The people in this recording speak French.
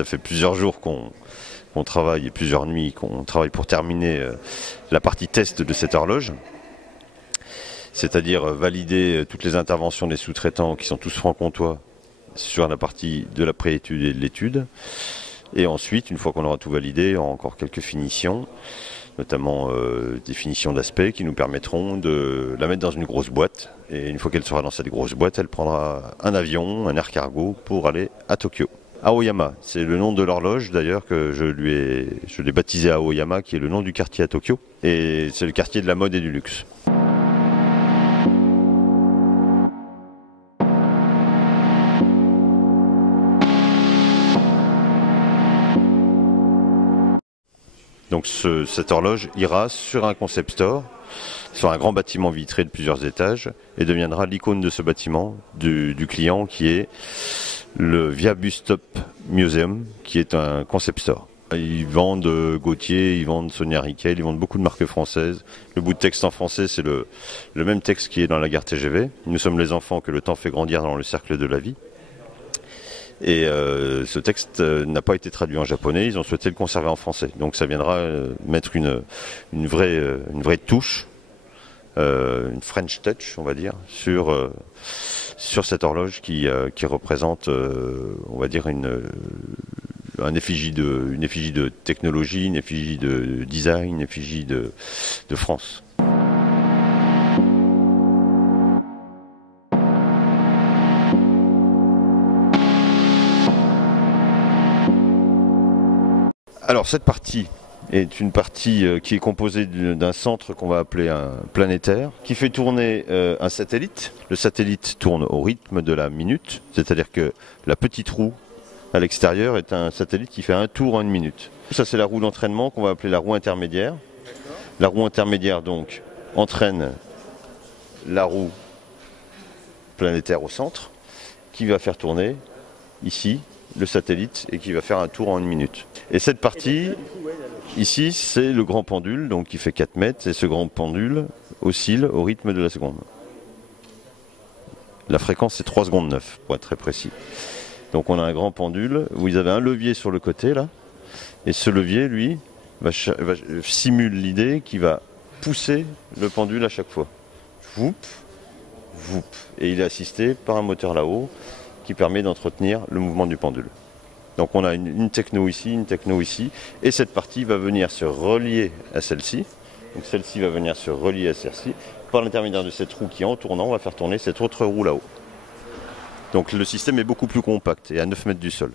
Ça fait plusieurs jours qu'on travaille et plusieurs nuits qu'on travaille pour terminer la partie test de cette horloge. C'est-à-dire valider toutes les interventions des sous-traitants qui sont tous francs-comtois sur la partie de la préétude et de l'étude. Et ensuite, une fois qu'on aura tout validé, encore quelques finitions, notamment des finitions d'aspect qui nous permettront de la mettre dans une grosse boîte. Et une fois qu'elle sera dans cette grosse boîte, elle prendra un avion, un air cargo pour aller à Tokyo. Aoyama, c'est le nom de l'horloge d'ailleurs que je l'ai baptisé Aoyama, qui est le nom du quartier à Tokyo. Et c'est le quartier de la mode et du luxe. Donc cette horloge ira sur un concept store, sur un grand bâtiment vitré de plusieurs étages, et deviendra l'icône de ce bâtiment du client qui est le Via Bus Stop Museum, qui est un concept store. Ils vendent Gautier, ils vendent Sonia Rykiel, ils vendent beaucoup de marques françaises. Le bout de texte en français, c'est le même texte qui est dans la gare TGV. Nous sommes les enfants que le temps fait grandir dans le cercle de la vie. Et ce texte n'a pas été traduit en japonais, ils ont souhaité le conserver en français. Donc ça viendra mettre une vraie touche, une French touch, on va dire, sur cette horloge qui représente, on va dire, une effigie de technologie, une effigie de design, une effigie de France. Alors cette partie est une partie qui est composée d'un centre qu'on va appeler un planétaire, qui fait tourner un satellite. Le satellite tourne au rythme de la minute, c'est-à-dire que la petite roue à l'extérieur est un satellite qui fait un tour en une minute. Ça c'est la roue d'entraînement qu'on va appeler la roue intermédiaire. La roue intermédiaire donc entraîne la roue planétaire au centre, qui va faire tourner ici le satellite et qui va faire un tour en une minute. Et cette partie, ici, c'est le grand pendule, donc qui fait 4 mètres, et ce grand pendule oscille au rythme de la seconde. La fréquence, c'est 3 secondes 9, pour être très précis. Donc on a un grand pendule, vous avez un levier sur le côté, là, et ce levier, lui, simule l'idée qui va pousser le pendule à chaque fois. Voup, voup. Et il est assisté par un moteur là-haut, qui permet d'entretenir le mouvement du pendule. Donc on a une techno ici, et cette partie va venir se relier à celle-ci. Donc celle-ci va venir se relier à celle-ci, par l'intermédiaire de cette roue qui, en tournant, va faire tourner cette autre roue là-haut. Donc le système est beaucoup plus compact et à 9 mètres du sol.